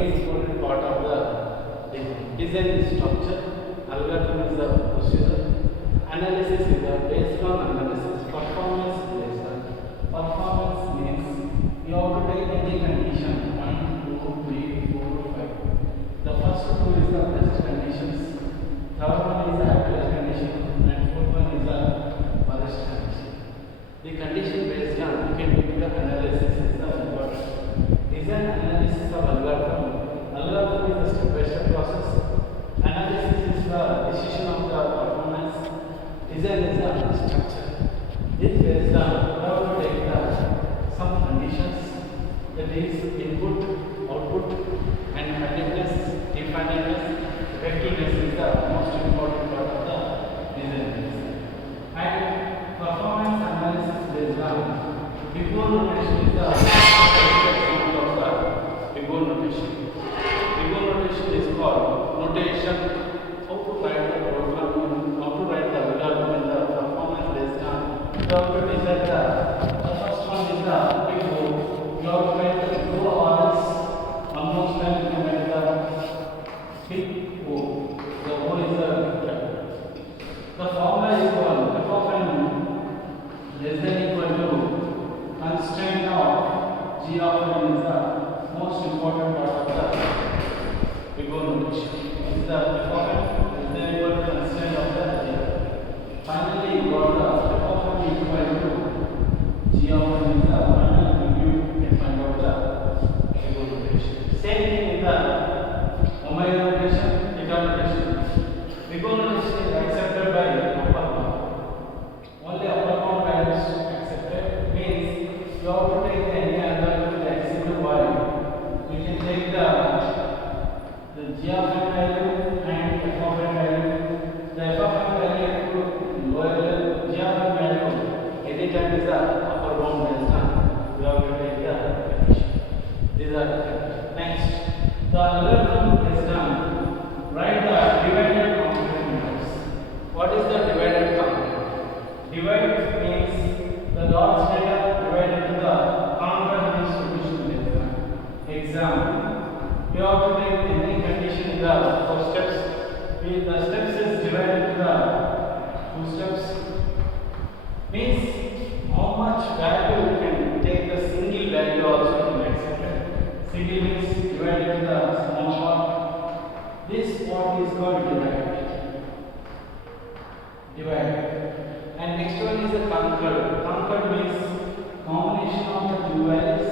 main important part of the design structure. Algorithm is the procedure. Analysis is the based on analysis. Performance based on performance means you have to take any condition 1, 2, 3, 4, 5. The first two is the best conditions. Third one is the average condition, and fourth one is the worst condition. The condition based on you can do the analysis is the important. Design analysis of algorithm. Algorithm is the step-by-step process. Analysis is the decision of the performance. Design is the structure. This based on how to take the some conditions, that is input, output, and effectiveness, definiteness, effectiveness is the most important part of the design. And performance analysis based on before notation is the example of the before notation. Before notation is called notation. How to write the program, how to write the algorithm in the performance based on. You have to decide the first one is the before. You have to write the before or else almost time you can write the big O. The O is the the formula is called f of n less than equal to constraint of g of n is the most important part of the before notation. Is the f of n less than equal to constraint of the g. Finally, you got the f of n equal to g of n is the final value you can find out the before notation. Same thing in the omega notation, theta notation. Before notation is accepted by upper bound. Only upper bound values accepted means you have to take any algorithm with x into y. You can take the g of n value and f of n value. The f of n value to lower level, g of n value anytime is the upper bound based on you have to take the condition. These are the next. The algorithm based on write the divided complement methods. What is the divided complement? Divide means the large data divided into the conquered distribution data. Example, you have to take any condition in the 4 steps. The steps is divided into the 2 steps. Means how much value you can take the single value also to be accepted. Single means divided into the small part. This part is called divide. And next one is the conquered. Conquered means combination of the two values.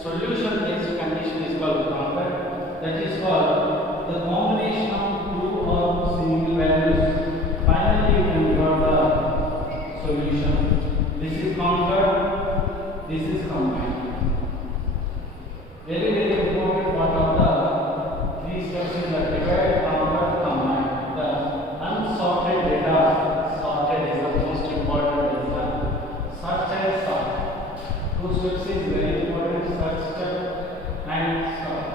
Solution based condition is called conquered. That is called the combination of two or single values. Finally, you can draw the solution. This is conquered. This is combined. Very important part of the 3 steps in the divide, conquer, combine. The unsorted data sorted is the most important. Is the search and sort. 2 steps is very important. Search step and sort.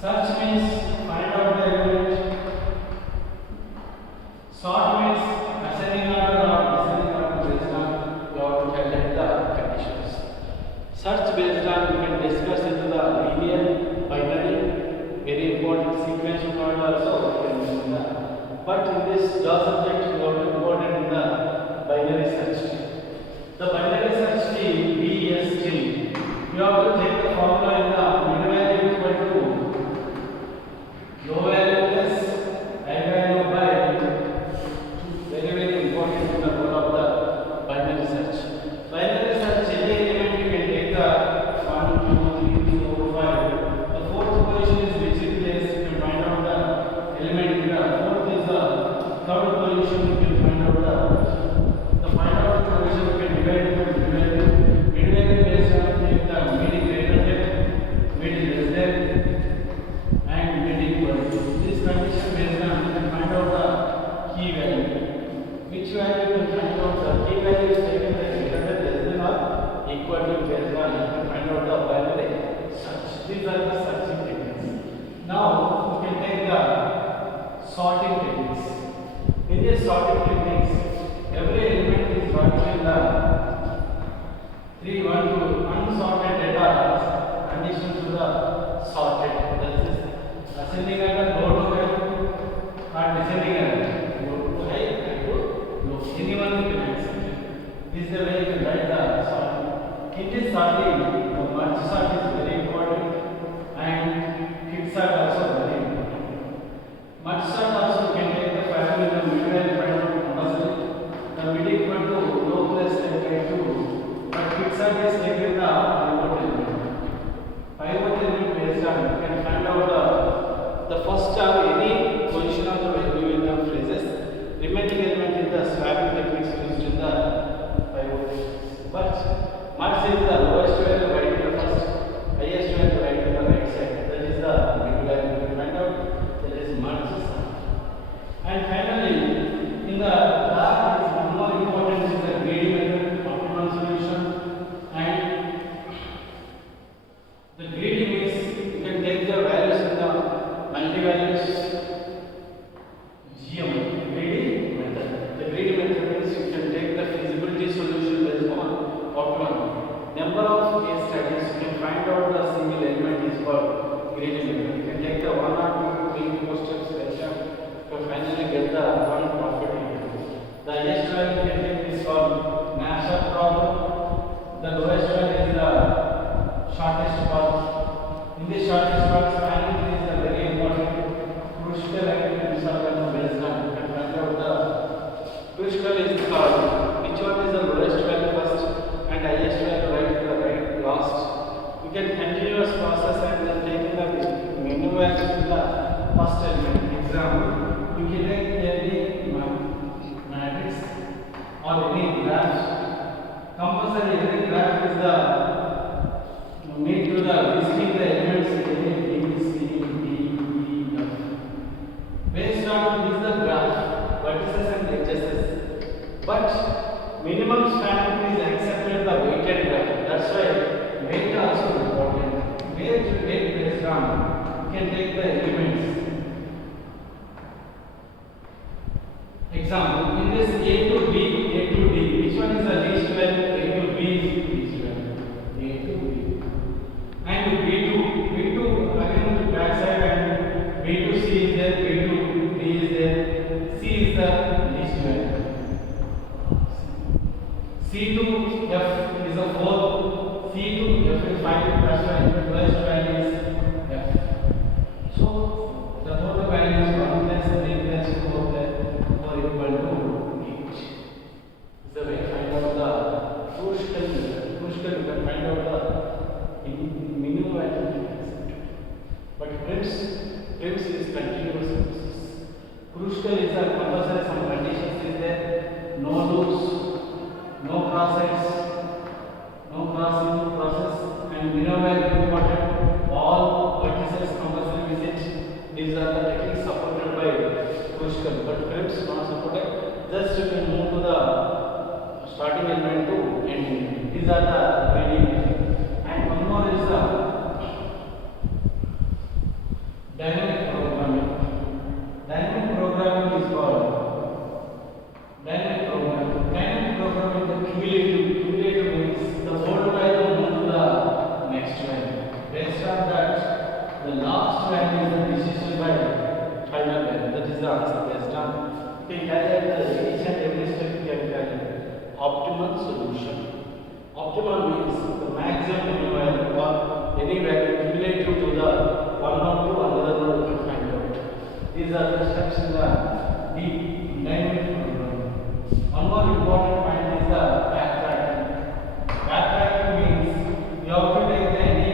Search means find out the element. Sort means ascending order or descending order based on you have to calculate the conditions. Search based on you can discuss into the linear, binary, very important sequential order also you can use that. But in this law subject you have to important in the binary search tree. The binary search tree BST. You have to take the formula in the mid value equal to low value plus high value by very important in the role of the binary search. Binary search any element you can take the 1, 2, 3, 4, 5. The fourth position is which place you can find out the element in the fourth is the third position you can find out the find out the position you can divide into mid value based on take the mid greater than, mid less than, and mid equal to. This condition based on you can find out the key value. Which value you can find out the key value is taken the greater than, less than or equal to based on you can find out the binary search. These are the searching techniques. Now you can take the sorting techniques. In this sorting techniques, every element is sorted in the 3, 1, 2 unsorted data condition The greedy means you can take the values in the multi-values GM, greedy method. The greedy method means you can take the feasibility solution based on optimum. Number of case studies, you can find out the single element is called greedy method. You can take the 1 or 2, 3, 4 steps action to finally get the one profit. The highest value you can take is called Nash problem. The lowest value is the shortest path. In this shortest path, spanning is the very important crucial activities are based on. You can find out the crucial is called which one is the lowest value first and highest value right last. You can continuous process and then taking the minimum value to the first element. Example, you can take any matrix or any graph. Compulsory every graph is the need to the listing the elements A, B, C, D, E, F. Based on this the graph, vertices and edges. But minimum span is accepted the weighted graph. That's why weight also important. Weight based on you can take the elements. Example, in this A to B, A to D, which one is the least value? A to B is least value. A to B. And B2 again back side and B to C is there, B to D is there, C is the least value. C to F is a 4, C to F is 5, that's why the lowest value is F. So the total value is 1 plus 3 plus 4 plus equal to 8. Is the way to find out the crucial method. Crucial you can find out the minimum value accepted. But PRIMS is continuous process. Crucial is a compulsory some conditions is there. No loops, no cross-heads, no crossing process, and minimum value important. All vertices compulsory visit. These are the techniques supported by crucial, but PRIMS not supported. Just you can move to the starting element to ending. These are the greedy. And one more is the dynamic programming. Dynamic programming is called dynamic programming. Dynamic programming is the cumulative. Cumulative means the old value move to the next value. Based on that, the last value is the decision by final value. That is the answer based on. You can calculate each and every step. You can calculate optimal solution. Optimal means the maximum value or any value relative to the one node to another node you can find out. These are the steps in the deep dynamic programming. One more important point is the backtracking. Backtracking means you have to take any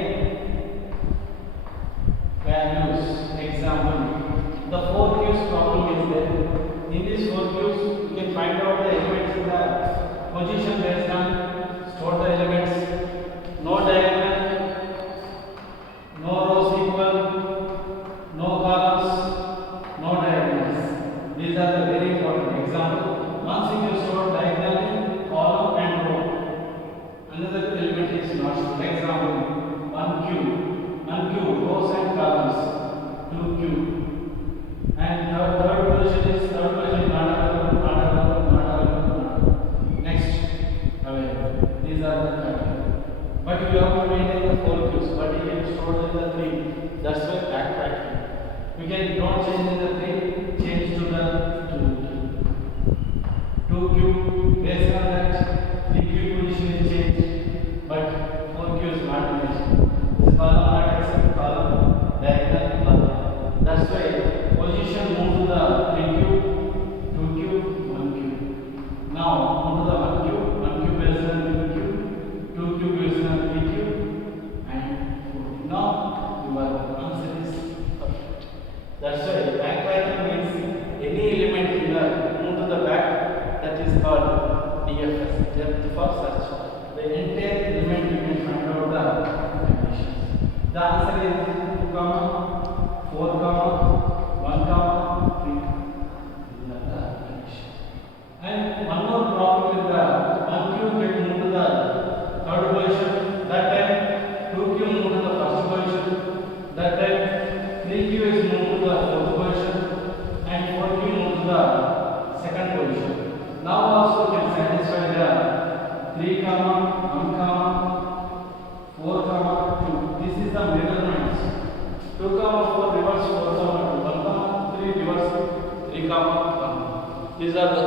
values. Example, the 4 Qs problem is there. In this 4 Qs, you can find out the elements in the position based on store the elements. No diagonal, no rows equal, no columns, no diagonals. These are the very important example. Once you store diagonally, column and row, another element is not stored. Example, 1Q, rows and columns, 2Q. And third position is not next away. These are the 30. But you have to maintain the 4 Qs, but you can store in the 3. That's why backtracking. You can don't change in the 3, change to the 2. 2Q, based on that 3Q position is changed, but 4Q is not changed. This column not accept column, diagonal column. That's why position move to the 3Q, 2Q, 1Q. Now move to the 1Q based on 2Q, 2Q based on 3Q, and 4Q. Now your answer is perfect. That's why backtracking means any element in the move to the back, that is called DFS, depth for search. The entire element you can find out the conditions. The answer is 2, 4, 1, 3. These are the conditions. And one more problem is the 1Q get moved to the third position. That time 2Q moved to the first these are